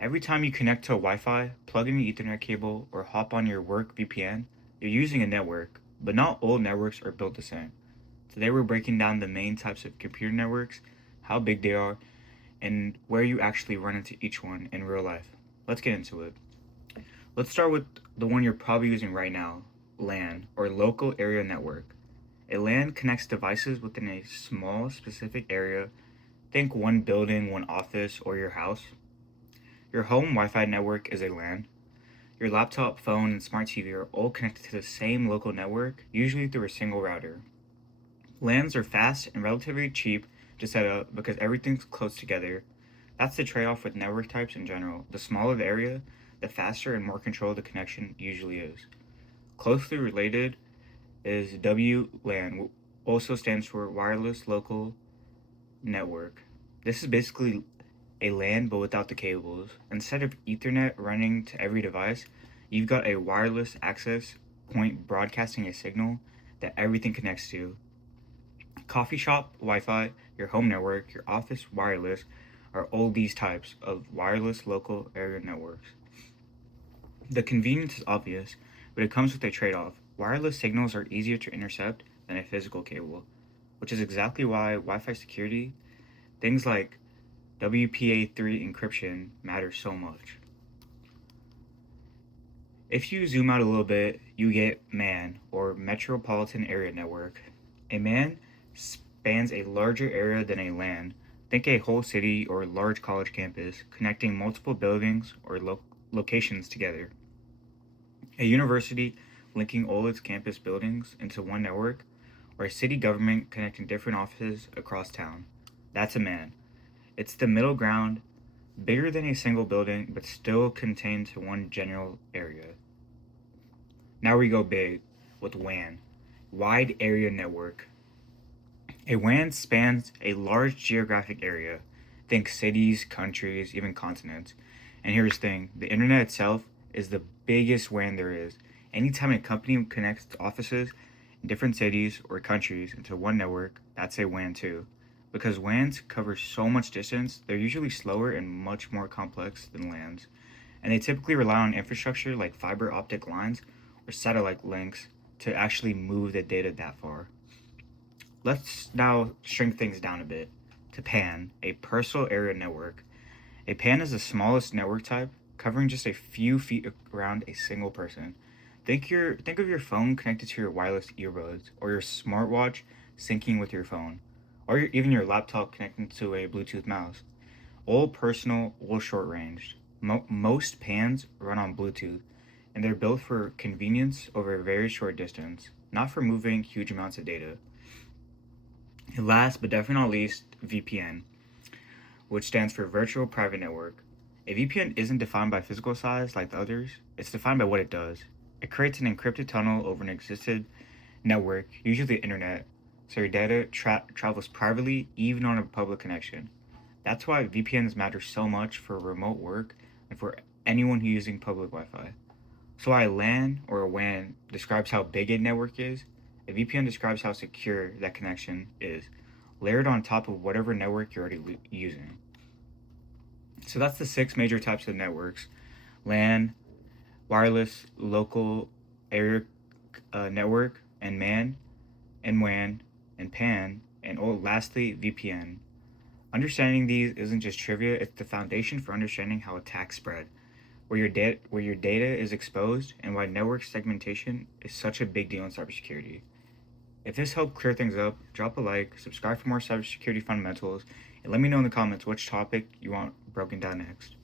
Every time you connect to a Wi-Fi, plug in an Ethernet cable, or hop on your work VPN, you're using a network, but not all networks are built the same. Today we're breaking down the main types of computer networks, how big they are, and where you actually run into each one in real life. Let's get into it. Let's start with the one you're probably using right now, LAN, or Local Area Network. A LAN connects devices within a small, specific area. Think one building, one office, or your house. Your home Wi Fi network is a LAN. Your laptop, phone, and smart TV are all connected to the same local network, usually through a single router. LANs are fast and relatively cheap to set up because everything's close together. That's the trade off with network types in general. The smaller the area, the faster and more controlled the connection usually is. Closely related is WLAN, also stands for Wireless Local Network. This is basically a LAN but without the cables. Instead of Ethernet running to every device, you've got a wireless access point broadcasting a signal that everything connects to. Coffee shop Wi Fi, your home network, your office wireless are all these types of wireless local area networks. The convenience is obvious, but it comes with a trade off. Wireless signals are easier to intercept than a physical cable, which is exactly why Wi Fi security, things like WPA3 encryption, matter so much. If you zoom out a little bit, you get MAN, or Metropolitan Area Network. A MAN spans a larger area than a LAN. Think a whole city or large college campus, connecting multiple buildings or locations together. A university linking all its campus buildings into one network, or a city government connecting different offices across town. That's a MAN. It's the middle ground, bigger than a single building, but still contained to one general area. Now we go big with WAN, Wide Area Network. A WAN spans a large geographic area. Think cities, countries, even continents. And here's the thing, the internet itself is the biggest WAN there is. Anytime a company connects offices in different cities or countries into one network, that's a WAN too. Because WANs cover so much distance, they're usually slower and much more complex than LANs. And they typically rely on infrastructure like fiber optic lines or satellite links to actually move the data that far. Let's now shrink things down a bit to PAN, a personal area network. A PAN is the smallest network type, covering just a few feet around a single person. Think of your phone connected to your wireless earbuds, or your smartwatch syncing with your phone, or even your laptop connecting to a Bluetooth mouse. All personal, all short range. Most PANs run on Bluetooth, and they're built for convenience over a very short distance, not for moving huge amounts of data. And last but definitely not least, VPN, which stands for Virtual Private Network. A VPN isn't defined by physical size like the others, it's defined by what it does. It creates an encrypted tunnel over an existing network, usually the internet, so your data travels privately even on a public connection. That's why VPNs matter so much for remote work and for anyone who's using public Wi Fi. So, while a LAN or a WAN describes how big a network is, a VPN describes how secure that connection is, layered on top of whatever network you're already using. So, that's the six major types of networks: LAN, wireless, local area network, and MAN, and WAN, and PAN, and lastly, VPN. Understanding these isn't just trivia, it's the foundation for understanding how attacks spread, where your data is exposed, and why network segmentation is such a big deal in cybersecurity. If this helped clear things up, drop a like, subscribe for more cybersecurity fundamentals, and let me know in the comments which topic you want broken down next.